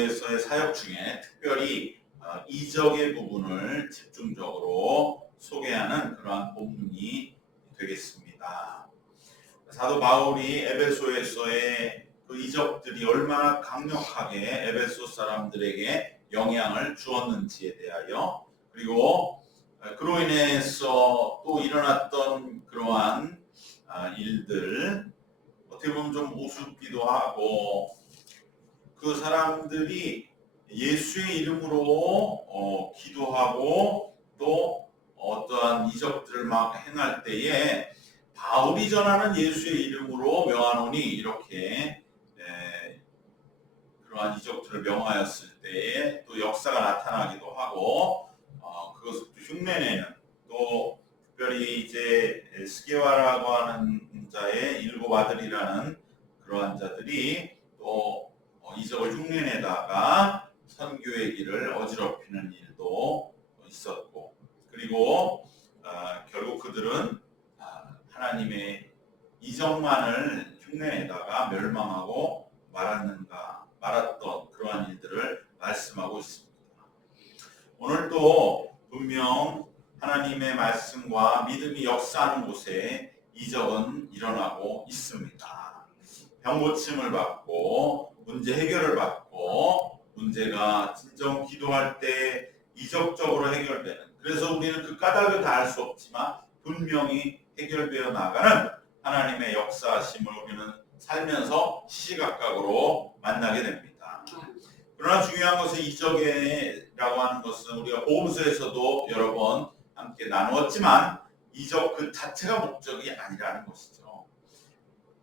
에베소서의 사역 중에 특별히 이적의 부분을 집중적으로 소개하는 그러한 본문이 되겠습니다. 사도 바울이 에베소에서의 그 이적들이 얼마나 강력하게 에베소 사람들에게 영향을 주었는지에 대하여, 그리고 그로 인해서 또 일어났던 그러한 일들, 어떻게 보면 좀 우습기도 하고, 그 사람들이 예수의 이름으로 기도하고 또 어떠한 이적들을 막 행할 때에 바울이 전하는 예수의 이름으로 명하노니 이렇게 그러한 이적들을 명하였을 때에 또 역사가 나타나기도 하고, 그것을 또 흉내내는, 또 특별히 이제 스게와라고 하는 자의 일곱 아들이라는 그러한 자들이 또 이적을 흉내내다가 선교의 길을 어지럽히는 일도 있었고, 그리고 결국 그들은 하나님의 이적만을 흉내내다가 멸망하고 말았던 그러한 일들을 말씀하고 있습니다. 오늘도 분명 하나님의 말씀과 믿음이 역사하는 곳에 이적은 일어나고 있습니다. 병고침을 받고 문제 해결을 받고, 문제가 진정 기도할 때 이적적으로 해결되는, 그래서 우리는 그 까닭을 다 알 수 없지만 분명히 해결되어 나가는 하나님의 역사심을 우리는 살면서 시시각각으로 만나게 됩니다. 그러나 중요한 것은 이적이라고 하는 것은 우리가 복음서에서도 여러 번 함께 나누었지만 이적 그 자체가 목적이 아니라는 것이죠.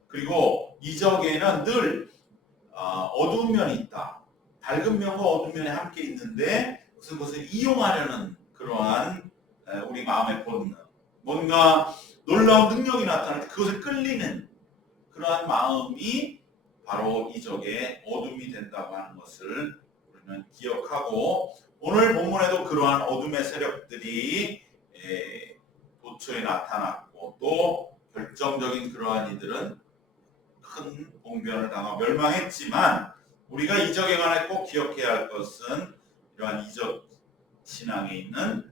그리고 이적에는 늘 어두운 면이 있다. 밝은 면과 어두운 면이 함께 있는데 그것을 이용하려는 그러한 우리 마음의 본능, 뭔가 놀라운 능력이 나타날 때 그것에 끌리는 그러한 마음이 바로 이적의 어둠이 된다고 하는 것을 우리는 기억하고, 오늘 본문에도 그러한 어둠의 세력들이 도처에 나타났고, 또 결정적인 그러한 이들은 큰 봉변을 당하고 멸망했지만, 우리가 이적에 관해 꼭 기억해야 할 것은 이러한 이적 신앙에 있는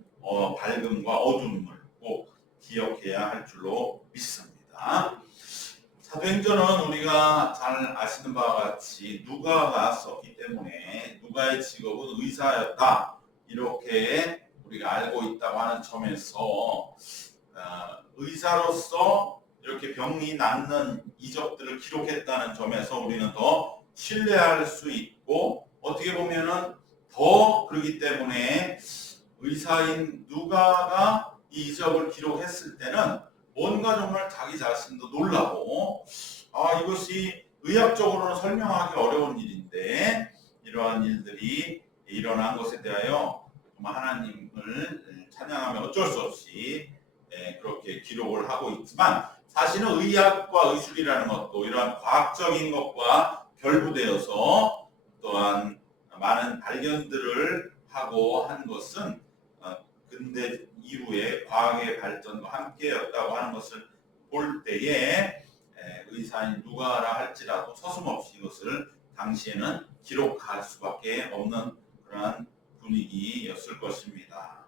밝음과 어둠을 꼭 기억해야 할 줄로 믿습니다. 사도행전은 우리가 잘 아시는 바와 같이 누가가 썼기 때문에 누가의 직업은 의사였다, 이렇게 우리가 알고 있다고 하는 점에서 의사로서 이렇게 병이 낫는 이적들을 기록했다는 점에서 우리는 더 신뢰할 수 있고, 어떻게 보면은 더 그러기 때문에 의사인 누가가 이 이적을 기록했을 때는 뭔가 정말 자기 자신도 놀라고, 이것이 의학적으로는 설명하기 어려운 일인데 이러한 일들이 일어난 것에 대하여 정말 하나님을 찬양하며 어쩔 수 없이 그렇게 기록을 하고 있지만, 사실은 의학과 의술이라는 것도 이러한 과학적인 것과 결부되어서 또한 많은 발견들을 하고 한 것은 근대 이후에 과학의 발전과 함께였다고 하는 것을 볼 때에 의사인 누가라 할지라도 서슴없이 이것을 당시에는 기록할 수밖에 없는 그러한 분위기였을 것입니다.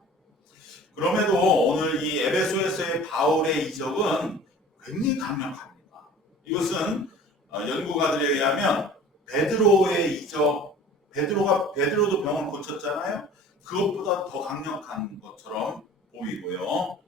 그럼에도 오늘 이 에베소에서의 바울의 이적은 굉장히 강력합니다. 이것은 연구가들에 의하면 베드로의 이적, 베드로도 병을 고쳤잖아요. 그것보다 더 강력한 것처럼 보이고요.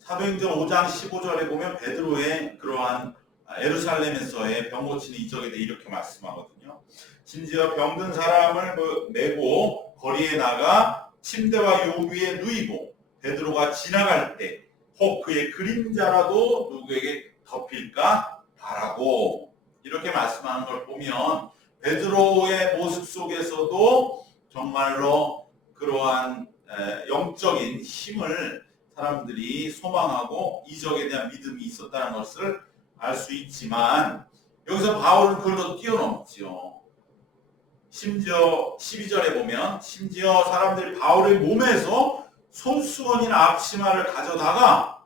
사도행전 5장 15절에 보면 베드로의 그러한 예루살렘에서의 병 고치는 이적에 대해 이렇게 말씀하거든요. 심지어 병든 사람을 메고 거리에 나가 침대와 요 위에 누이고 베드로가 지나갈 때 혹 그의 그림자라도 누구에게 덮일까 바라고, 이렇게 말씀하는 걸 보면 베드로의 모습 속에서도 정말로 그러한 영적인 힘을 사람들이 소망하고 이적에 대한 믿음이 있었다는 것을 알 수 있지만, 여기서 바울은 그걸로 뛰어넘지요. 심지어 12절에 보면 심지어 사람들이 바울의 몸에서 손수건이나 앞치마를 가져다가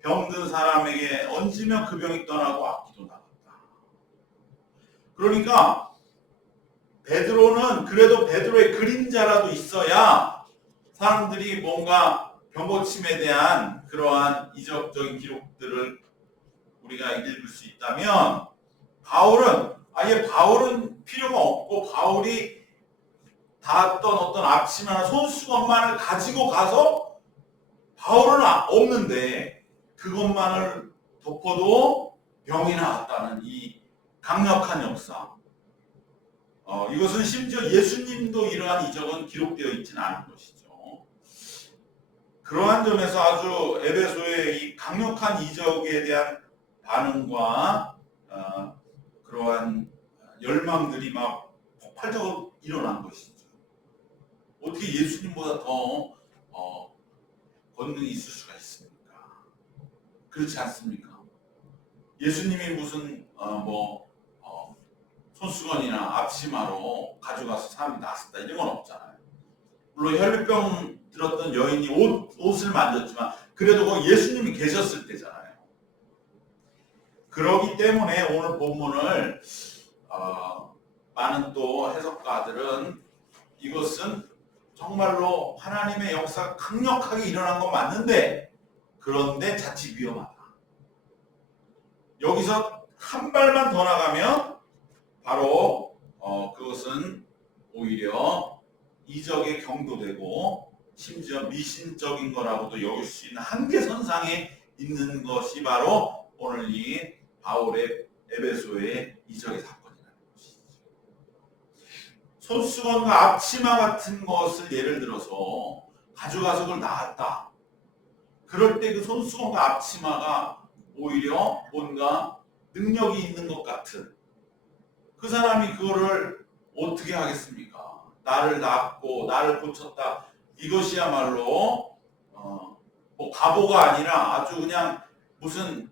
병든 사람에게 얹으면 그 병이 떠나고 악기도 나갔다. 그러니까 베드로는 그래도 베드로의 그림자라도 있어야 사람들이 뭔가 병고침에 대한 그러한 이적적인 기록들을 우리가 읽을 수 있다면, 바울은 필요가 없고 바울이 닿았던 어떤 앞치마나 손수건만을 가지고 가서 바울은 없는데 그것만을 덮어도 병이 나았다는 이 강력한 역사. 이것은 심지어 예수님도 이러한 이적은 기록되어 있지는 않은 것이죠. 그러한 점에서 아주 에베소의 이 강력한 이적에 대한 반응과 그러한 열망들이 막 폭발적으로 일어난 것이죠. 어떻게 예수님보다 더 권능이 있을 수가 있습니까? 그렇지 않습니까? 예수님이 무슨 손수건이나 앞치마로 가져가서 사람이 나았다 이런 건 없잖아요. 물론 혈류병 들었던 여인이 옷을 만졌지만 그래도 거기 예수님이 계셨을 때잖아요. 그렇기 때문에 오늘 본문을 많은 또 해석가들은 이것은 정말로 하나님의 역사가 강력하게 일어난 건 맞는데, 그런데 자칫 위험하다. 여기서 한 발만 더 나가면 바로 그것은 오히려 이적에 경도되고 심지어 미신적인 거라고도 여길 수 있는 한계선상에 있는 것이 바로 오늘 이 바울의 에베소의 이적의 사건이라는 것이죠. 손수건과 앞치마 같은 것을 예를 들어서 가져가서 그걸 놨다. 그럴 때 그 손수건과 앞치마가 오히려 뭔가 능력이 있는 것 같은, 그 사람이 그거를 어떻게 하겠습니까? 나를 낳고 나를 고쳤다. 이것이야말로 바보가 아니라 아주 그냥 무슨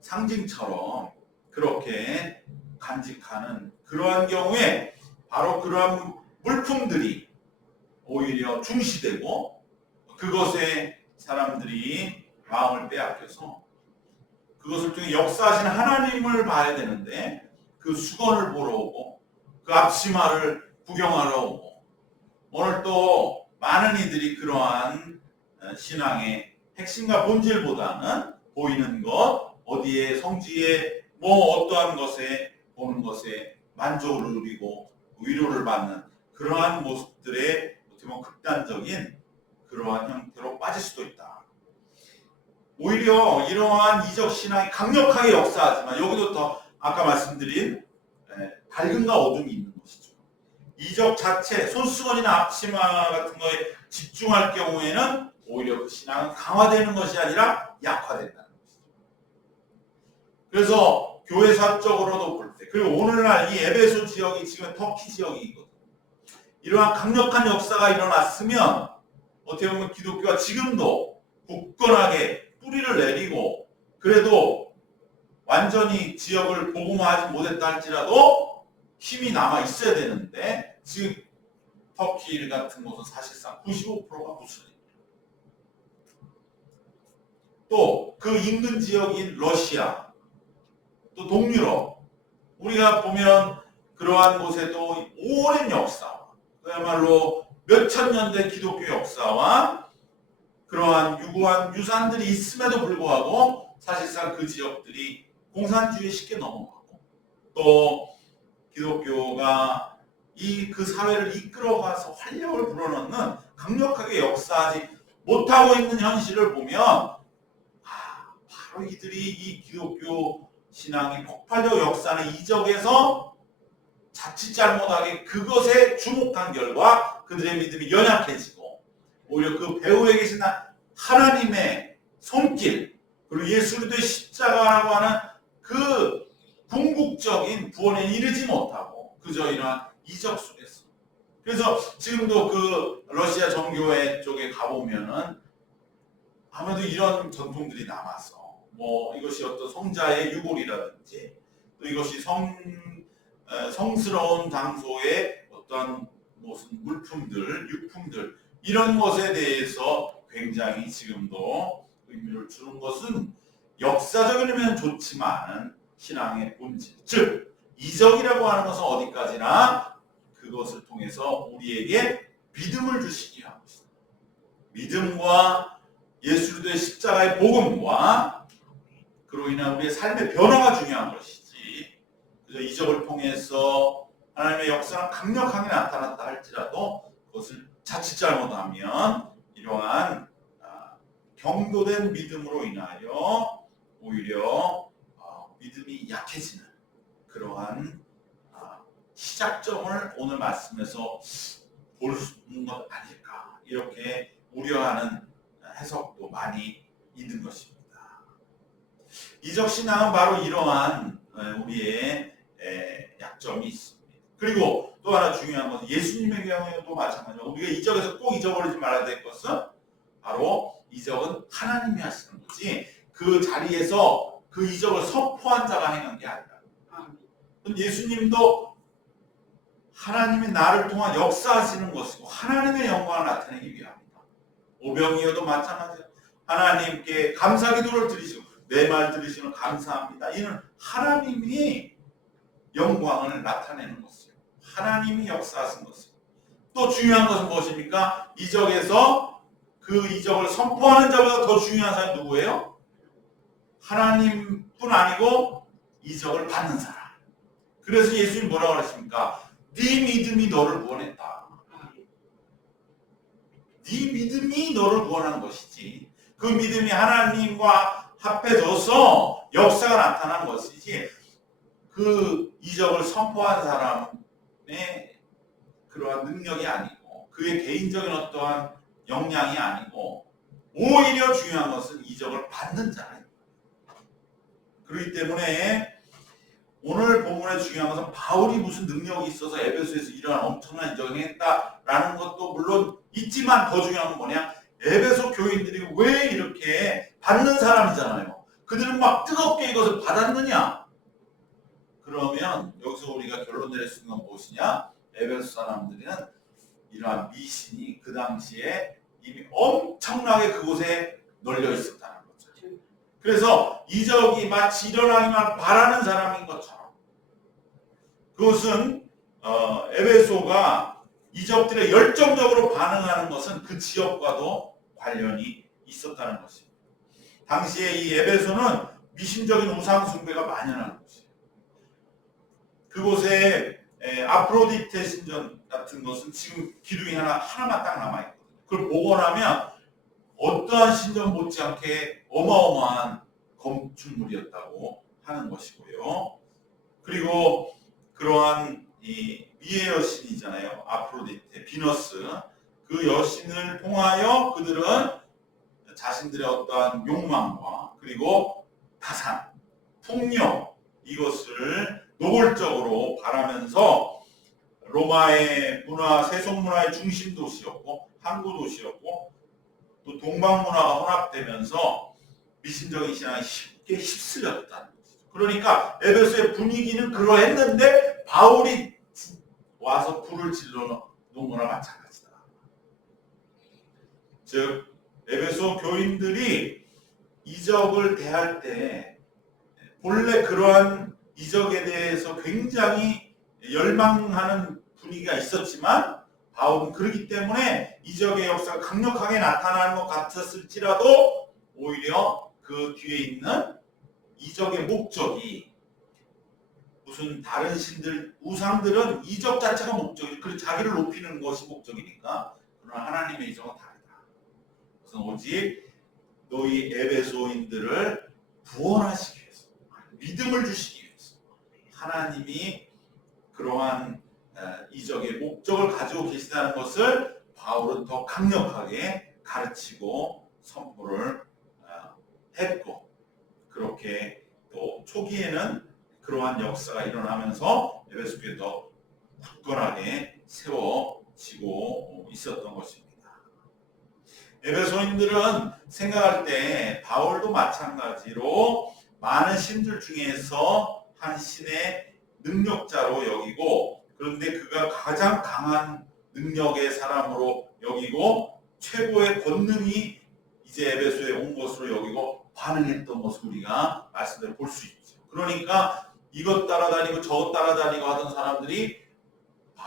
상징처럼 그렇게 간직하는 그러한 경우에 바로 그러한 물품들이 오히려 중시되고 그것에 사람들이 마음을 빼앗겨서 그것을 통해 역사하시는 하나님을 봐야 되는데 그 수건을 보러 오고 그 앞치마를 구경하러 오고, 오늘 또 많은 이들이 그러한 신앙의 핵심과 본질보다는 보이는 것, 어디에 성지에 어떠한 것에 보는 것에 만족을 누리고 위로를 받는 그러한 모습들의 어떻게 보면 극단적인 그러한 형태로 빠질 수도 있다. 오히려 이러한 이적 신앙이 강력하게 역사하지만 여기도 더 아까 말씀드린 밝음과 어둠이 있는 것이죠. 이적 자체, 손수건이나 앞치마 같은 거에 집중할 경우에는 오히려 그 신앙은 강화되는 것이 아니라 약화된다는 것이죠. 그래서 교회사적으로도 볼 때, 그리고 오늘날 이 에베소 지역이 지금 터키 지역이거든요. 이러한 강력한 역사가 일어났으면 어떻게 보면 기독교가 지금도 굳건하게 뿌리를 내리고 그래도 완전히 지역을 복음화하지 못했다 할지라도 힘이 남아 있어야 되는데, 지금 터키 같은 곳은 사실상 95%가 무슬림입니다. 또 그 인근 지역인 러시아, 또 동유럽, 우리가 보면 그러한 곳에도 오랜 역사와 그야말로 몇천 년대 기독교 역사와 그러한 유구한 유산들이 있음에도 불구하고 사실상 그 지역들이 공산주의에 쉽게 넘어가고, 또 기독교가 그 사회를 이끌어가서 활력을 불어넣는 강력하게 역사하지 못하고 있는 현실을 보면 바로 이들이 이 기독교 신앙이 폭발적 역사는 이적에서 자칫 잘못하게 그것에 주목한 결과 그들의 믿음이 연약해지고 오히려 그 배후에 계신 하나님의 손길, 그리고 예수 그리스도의 십자가라고 하는 그 궁극적인 구원에 이르지 못하고 그저 이러한 이적 속에서, 그래서 지금도 그 러시아 정교회 쪽에 가보면은 아무래도 이런 전통들이 남아서 이것이 어떤 성자의 유골이라든지 또 이것이 성스러운 장소의 어떤 무슨 물품들, 유품들, 이런 것에 대해서 굉장히 지금도 의미를 주는 것은 역사적이면 좋지만 신앙의 본질, 즉 이적이라고 하는 것은 어디까지나 그것을 통해서 우리에게 믿음을 주시기 위한 것이다. 믿음과 예수 그리스도의 십자가의 복음과 그로 인한 우리의 삶의 변화가 중요한 것이지, 그래서 이적을 통해서 하나님의 역사가 강력하게 나타났다 할지라도 그것을 자칫 잘못하면 이러한 경도된 믿음으로 인하여 오히려 믿음이 약해지는 그러한 시작점을 오늘 말씀에서 볼 수 있는 것 아닐까, 이렇게 우려하는 해석도 많이 있는 것입니다. 이적 신앙은 바로 이러한 우리의 약점이 있습니다. 그리고 또 하나 중요한 것은 예수님의 경우에도 마찬가지로 우리가 이적에서 꼭 잊어버리지 말아야 될 것은 바로 이적은 하나님이 하시는 거지, 그 자리에서 그 이적을 선포한 자가 행한 게 아니라, 예수님도 하나님이 나를 통한 역사하시는 것이고 하나님의 영광을 나타내기 위함이다. 오병이어도 마찬가지예요. 하나님께 감사기도를 드리시고 내 말 들으시면 감사합니다. 이는 하나님이 영광을 나타내는 것이에요. 하나님이 역사하신 것이에요. 또 중요한 것은 무엇입니까? 이적에서 그 이적을 선포하는 자보다 더 중요한 사람이 누구예요? 하나님뿐 아니고 이적을 받는 사람. 그래서 예수님 뭐라고 하십니까? 네 믿음이 너를 구원했다. 네 믿음이 너를 구원한 것이지, 그 믿음이 하나님과 합해져서 역사가 나타난 것이지, 그 이적을 선포한 사람의 그러한 능력이 아니고 그의 개인적인 어떠한 역량이 아니고, 오히려 중요한 것은 이적을 받는 자예요. 그렇기 때문에 오늘 본문의 중요한 것은 바울이 무슨 능력이 있어서 에베소에서 이러한 엄청난 이적을 행했다라는 것도 물론 있지만, 더 중요한 건 뭐냐? 에베소 교인들이 왜 이렇게 받는 사람이잖아요. 그들은 막 뜨겁게 이것을 받았느냐? 그러면 여기서 우리가 결론 내릴 수 있는 건 무엇이냐? 에베소 사람들은 이러한 미신이 그 당시에 이미 엄청나게 그곳에 널려 있었다는 거죠. 그래서 이적이 마치 일어나기만 바라는 사람인 것처럼, 그것은 에베소가 이적들에 열정적으로 반응하는 것은 그 지역과도 관련이 있었다는 것입니다. 당시에 이 에베소는 미신적인 우상 숭배가 만연한 곳이에요. 그곳에 아프로디테 신전 같은 것은 지금 기둥이 하나만 딱 남아있거든요. 그걸 복원하면 어떠한 신전 못지않게 어마어마한 건축물이었다고 하는 것이고요. 그리고 그러한 이 미의 여신이잖아요. 아프로디테, 비너스. 그 여신을 통하여 그들은 자신들의 어떠한 욕망과 그리고 타산, 풍력, 이것을 노골적으로 바라면서 로마의 문화, 세속 문화의 중심 도시였고 항구 도시였고, 또 동방 문화가 혼합되면서 미신적인 신앙이 쉽게 휩쓸렸다는 것이죠. 그러니까 에베소의 분위기는 그러했는데 바울이 와서 불을 질러 놓은 거나 마찬가지다. 즉 에베소 교인들이 이적을 대할 때 본래 그러한 이적에 대해서 굉장히 열망하는 분위기가 있었지만, 바울은 그렇기 때문에 이적의 역사가 강력하게 나타나는 것 같았을지라도 오히려 그 뒤에 있는 이적의 목적이 무슨 다른 신들, 우상들은 이적 자체가 목적이지, 그리고 자기를 높이는 것이 목적이니까, 그러나 하나님의 이적은 다르다. 그래서 오직 너희 에베소인들을 구원하시기 위해서, 믿음을 주시기 위해서 하나님이 그러한 이적의 목적을 가지고 계시다는 것을 바울은 더 강력하게 가르치고 선포를 했고, 그렇게 또 초기에는 그러한 역사가 일어나면서 에베소 교회가 더 굳건하게 세워지고 있었던 것입니다. 에베소인들은 생각할 때 바울도 마찬가지로 많은 신들 중에서 한 신의 능력자로 여기고, 그런데 그가 가장 강한 능력의 사람으로 여기고 최고의 권능이 이제 에베소에 온 것으로 여기고 반응했던 것을 우리가 말씀대로 볼 수 있죠. 그러니까 이것 따라다니고 저것 따라다니고 하던 사람들이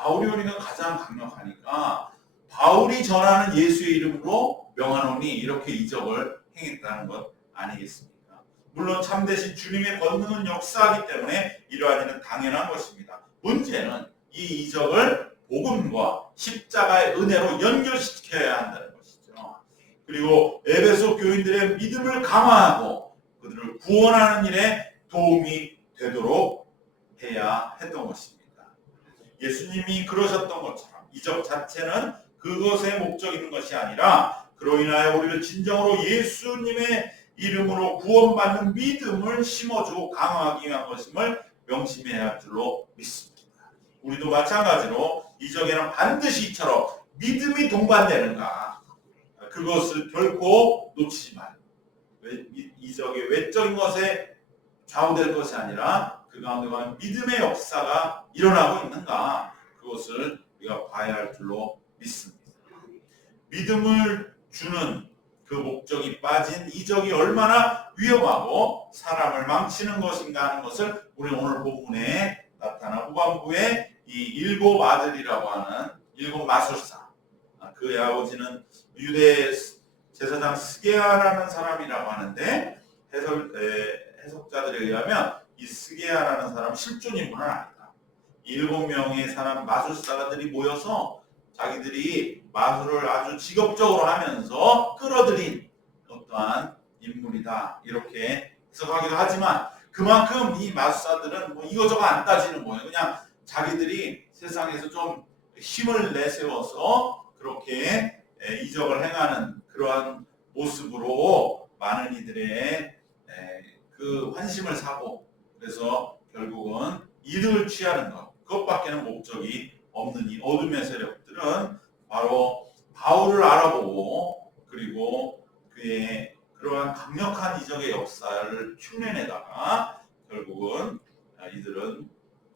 바울이 오니까 가장 강력하니까 바울이 전하는 예수의 이름으로 명하노니 이렇게 이적을 행했다는 것 아니겠습니까? 물론 참되신 주님의 권능은 역사하기 때문에 이러한 일은 당연한 것입니다. 문제는 이 이적을 복음과 십자가의 은혜로 연결시켜야 한다는 것이죠. 그리고 에베소 교인들의 믿음을 강화하고 그들을 구원하는 일에 도움이 되도록 해야 했던 것입니다. 예수님이 그러셨던 것처럼 이적 자체는 그것에 목적 있는 것이 아니라 그로 인하여 우리를 진정으로 예수님의 이름으로 구원받는 믿음을 심어주고 강화하기 위한 것임을 명심해야 할 줄로 믿습니다. 우리도 마찬가지로 이적에는 반드시 이처럼 믿음이 동반되는가, 그것을 결코 놓치지 말고 이적의 외적인 것에 좌우될 것이 아니라 그 가운데 믿음의 역사가 일어나고 있는가, 그것을 우리가 봐야 할 줄로 믿습니다. 믿음을 주는 그 목적이 빠진 이적이 얼마나 위험하고 사람을 망치는 것인가 하는 것을 우리 오늘 본문에 나타난 후반부에 이 일곱 아들이라고 하는 일곱 마술사, 그의 아버지는 유대 제사장 스게아라는 사람이라고 하는데 해석자들에 의하면 이 스게아라는 사람은 실존 인물은 아니다. 7명의 사람 마술사들이 모여서 자기들이 마술을 아주 직업적으로 하면서 끌어들인 어떠한 인물이다, 이렇게 해석하기도 하지만 그만큼 이 마술사들은 뭐 이거저거 안 따지는 거예요. 그냥 자기들이 세상에서 좀 힘을 내세워서 그렇게 이적을 행하는 그러한 모습으로 많은 이들의 그 환심을 사고, 그래서 결국은 이득을 취하는 것, 그것밖에는 목적이 없는 이 어둠의 세력들은 바로 바울을 알아보고 그리고 그의 그러한 강력한 이적의 역사를 흉내내다가 결국은 이들은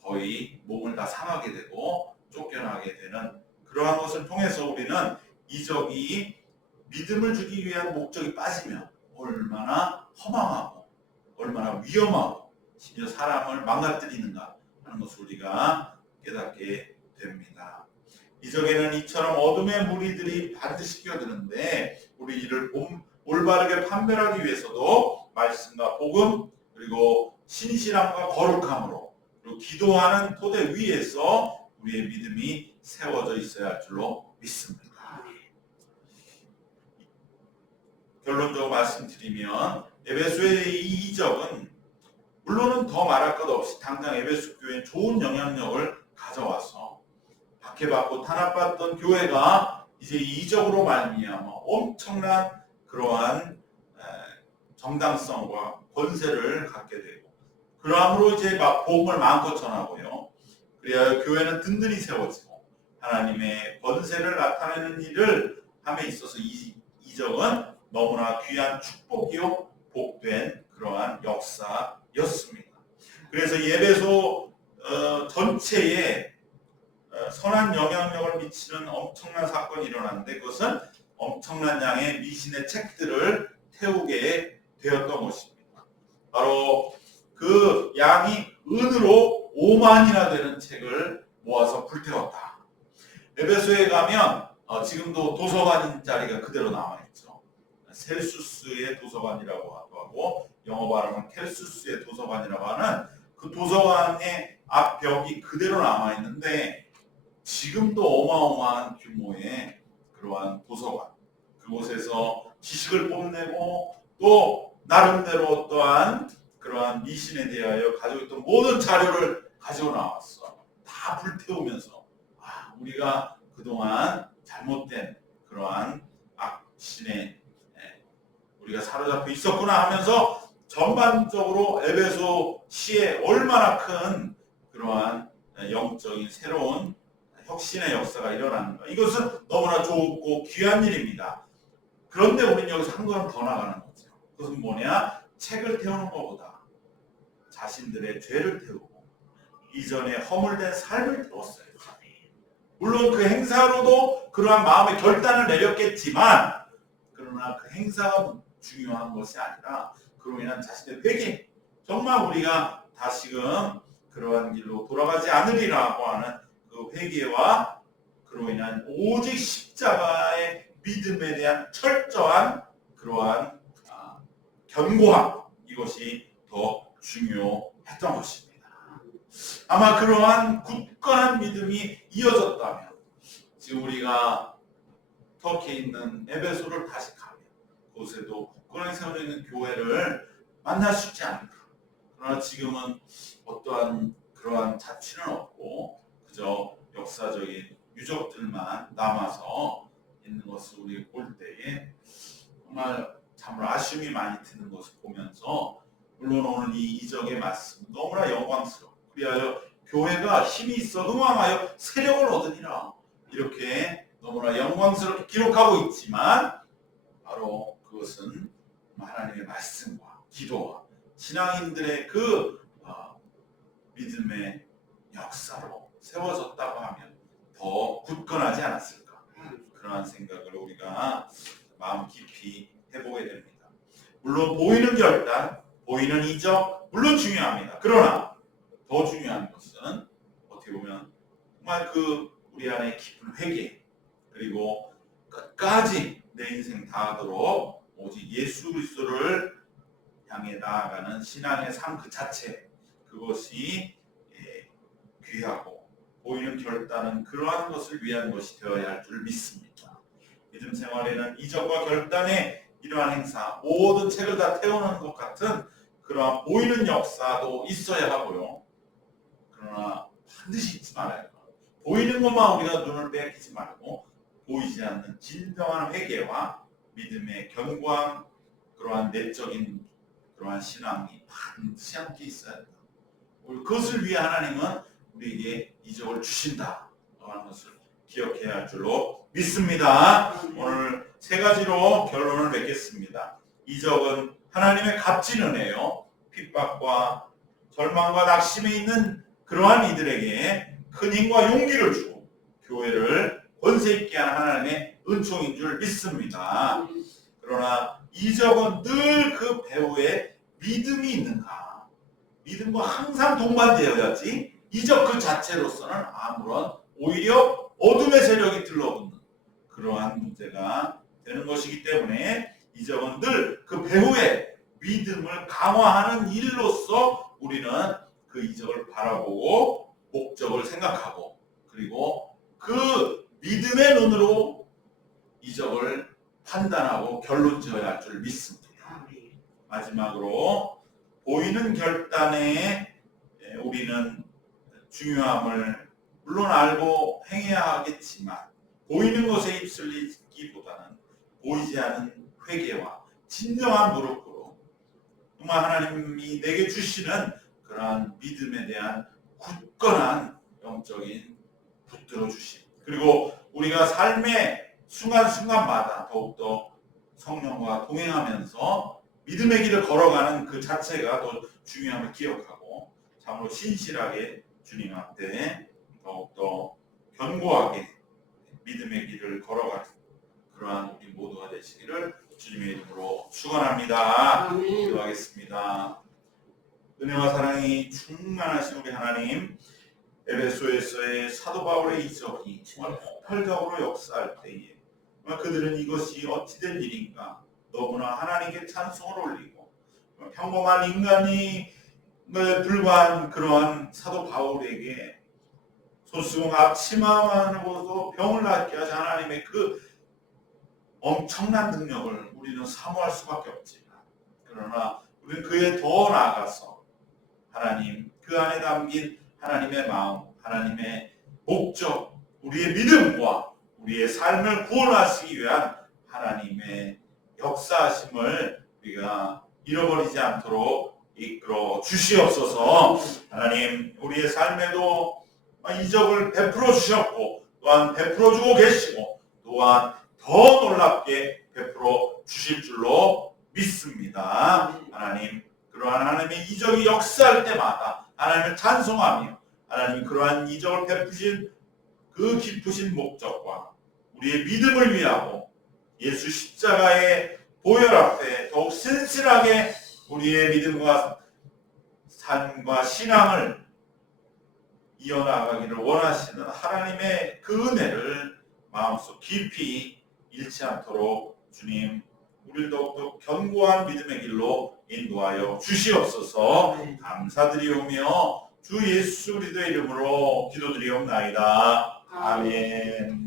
거의 몸을 다 상하게 되고 쫓겨나게 되는 그러한 것을 통해서 우리는 이적이 믿음을 주기 위한 목적이 빠지면 얼마나 허망하고 얼마나 위험하고 심지어 사람을 망가뜨리는가 하는 것을 우리가 깨닫게 됩니다. 이적에는 이처럼 어둠의 무리들이 반드시 끼어드는데 우리 이를 올바르게 판별하기 위해서도 말씀과 복음 그리고 신실함과 거룩함으로 그리고 기도하는 토대 위에서 우리의 믿음이 세워져 있어야 할 줄로 믿습니다. 결론적으로 말씀드리면 에베소의 이 이적은 물론은 더 말할 것 없이 당장 에베소 교회에 좋은 영향력을 가져와서 박해받고 탄압받던 교회가 이제 이적으로 말미암아 엄청난 그러한 정당성과 권세를 갖게 되고 그러함으로 이제 막 복음을 마음껏 전하고요. 그래야 교회는 든든히 세워지고 하나님의 권세를 나타내는 일을 함에 있어서 이 이적은 너무나 귀한 축복이요 복된 그러한 역사였습니다. 그래서 에베소 전체에 선한 영향력을 미치는 엄청난 사건이 일어났는데 그것은 엄청난 양의 미신의 책들을 태우게 되었던 것입니다. 바로 그 양이 은으로 5만이나 되는 책을 모아서 불태웠다. 에베소에 가면 지금도 도서관 자리가 그대로 남아있죠. 셀수스의 도서관이라고 하고 영어 발음은 켈수스의 도서관이라고 하는 그 도서관의 앞벽이 그대로 남아있는데 지금도 어마어마한 규모의 그러한 도서관, 그곳에서 지식을 뽐내고 또 나름대로 또한 그러한 미신에 대하여 가지고 있던 모든 자료를 가지고 나왔어. 다 불태우면서 우리가 그동안 잘못된 그러한 악신에 우리가 사로잡혀 있었구나 하면서 전반적으로 에베소 시에 얼마나 큰 그러한 영적인 새로운 혁신의 역사가 일어나는가. 이것은 너무나 좋고 귀한 일입니다. 그런데 우리는 여기서 한 걸음 더 나가는 거죠. 그것은 뭐냐? 책을 태우는 것보다 자신들의 죄를 태우고 이전에 허물된 삶을 태웠어요. 물론 그 행사로도 그러한 마음의 결단을 내렸겠지만 그러나 그 행사가 중요한 것이 아니라 그로 인한 자신의 회개, 정말 우리가 다시금 그러한 길로 돌아가지 않으리라고 하는 그 그 회개와 그로 인한 오직 십자가의 믿음에 대한 철저한 그러한 견고함, 이것이 더 중요했던 것입니다. 아마 그러한 굳건한 믿음이 이어졌다면 지금 우리가 터키에 있는 에베소를 다시 가면 그곳에도 굳건하게 세워져 있는 교회를 만날 수 있지 않을까. 그러나 지금은 어떠한 그러한 자취는 없고 그저 역사적인 유적들만 남아서 있는 것을 우리가 볼 때에 정말 참으로 아쉬움이 많이 드는 것을 보면서, 물론 오늘 이 이적의 말씀 너무나 영광스럽고 그리하여 교회가 힘이 있어 흥왕하여 세력을 얻으니라, 이렇게 너무나 영광스럽게 기록하고 있지만 바로 그것은 하나님의 말씀과 기도와 신앙인들의 그 믿음의 역사로 세워졌다고 하면 더 굳건하지 않았을까, 그러한 생각을 우리가 마음 깊이 해보게 됩니다. 물론 보이는 결단, 보이는 이적 물론 중요합니다. 그러나 더 중요한 것은 어떻게 보면 정말 그 우리 안에 깊은 회개, 그리고 끝까지 내 인생 다하도록 오직 예수 그리스도를 향해 나아가는 신앙의 삶 그 자체, 그것이 귀하고 보이는 결단은 그러한 것을 위한 것이 되어야 할 줄 믿습니다. 믿음 생활에는 이적과 결단의 이러한 행사, 모든 책을 다 태우는 것 같은 그러한 보이는 역사도 있어야 하고요. 그러나 반드시 잊지 말아야 해요. 보이는 것만 우리가 눈을 빼기지 말고 보이지 않는 진정한 회개와 믿음의 견고한 그러한 내적인 그러한 신앙이 반드시 함께 있어야 한다. 그것을 위해 하나님은 우리에게 이적을 주신다 하는 것을 기억해야 할 줄로 믿습니다. 오늘 세 가지로 결론을 맺겠습니다. 이적은 하나님의 값진 은혜요, 핍박과 절망과 낙심에 있는 그러한 이들에게 큰 힘과 용기를 주고 교회를 권세 있게 하는 하나님의 은총인 줄 믿습니다. 그러나 이적은 늘 그 배후에 믿음이 있는가, 믿음과 항상 동반되어야지 이적 그 자체로서는 아무런 오히려 어둠의 세력이 들러붙는 그러한 문제가 되는 것이기 때문에 이적은 늘 그 배후에 믿음을 강화하는 일로서 우리는 그 이적을 바라보고 목적을 생각하고 그리고 그 믿음의 눈으로 이적을 판단하고 결론 지어야 할 줄 믿습니다. 마지막으로 보이는 결단에 우리는 중요함을 물론 알고 행해야 하겠지만 보이는 것에 휩쓸리기보다는 보이지 않은 회개와 진정한 무릎으로 정말 하나님이 내게 주시는 그러한 믿음에 대한 굳건한 영적인 붙들어 주심, 그리고 우리가 삶의 순간순간마다 더욱더 성령과 동행하면서 믿음의 길을 걸어가는 그 자체가 더 중요함을 기억하고 참으로 신실하게 주님 앞에 더욱더 견고하게 믿음의 길을 걸어가는 그러한 우리 모두가 되시기를 주님의 이름으로 축원합니다. 기도하겠습니다. 은혜와 사랑이 충만하신 우리 하나님, 에베소에서의 사도 바울의 이적이 정말 폭발적으로 역사할 때에 그들은 이것이 어찌된 일인가 너무나 하나님께 찬송을 올리고 평범한 인간이 불과한 그러한 사도 바울에게 손수공 앞치마만으로도 병을 낫게 하신 하나님의 그 엄청난 능력을 우리는 사모할 수밖에 없지만, 그러나 우리는 그에 더 나아가서 하나님 그 안에 담긴 하나님의 마음, 하나님의 목적, 우리의 믿음과 우리의 삶을 구원하시기 위한 하나님의 역사하심을 우리가 잃어버리지 않도록 이끌어 주시옵소서. 하나님 우리의 삶에도 이적을 베풀어 주셨고 또한 베풀어 주고 계시고 또한 더 놀랍게 베풀어 주실 줄로 믿습니다. 하나님 그러한 하나님의 이적이 역사할 때마다 하나님을 찬송하며 하나님 그러한 이적을 베푸신 그 깊으신 목적과 우리의 믿음을 위하고 예수 십자가의 보혈 앞에 더욱 신실하게 우리의 믿음과 삶과 신앙을 이어나가기를 원하시는 하나님의 그 은혜를 마음속 깊이 잃지 않도록 주님 우리를 더욱더 견고한 믿음의 길로 인도하여 주시옵소서. 감사드리오며 주 예수 그리스도의 이름으로 기도드리옵나이다. 아멘.